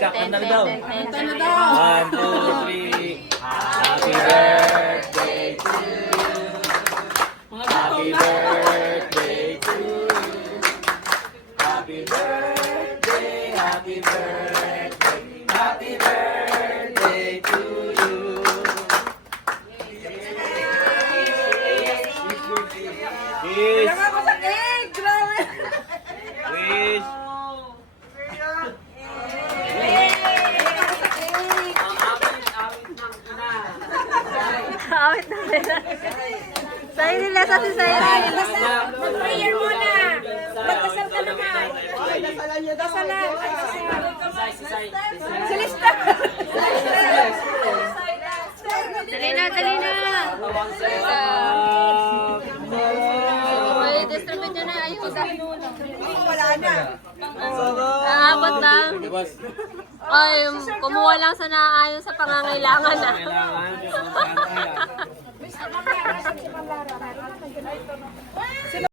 Kanta na daw. Kanta na daw. 1, 2, 3. Happy birthday to you. Happy birthday to you. Happy birthday, happy birthday, happy birthday to you. Wish. Kailangan ko sa cake! Grabe! Wish. Awit na nila. Sa'yo nila sa si Sa'yo. Mag-prayer muna! Magdasal ka naman! Dasalan! Silista! Dali na, dali na. May distribute nyo na. Ayuda. Wala na! Aabot lang. Ay, kumuha lang sa naayon sa pangangailangan na. Kailangan.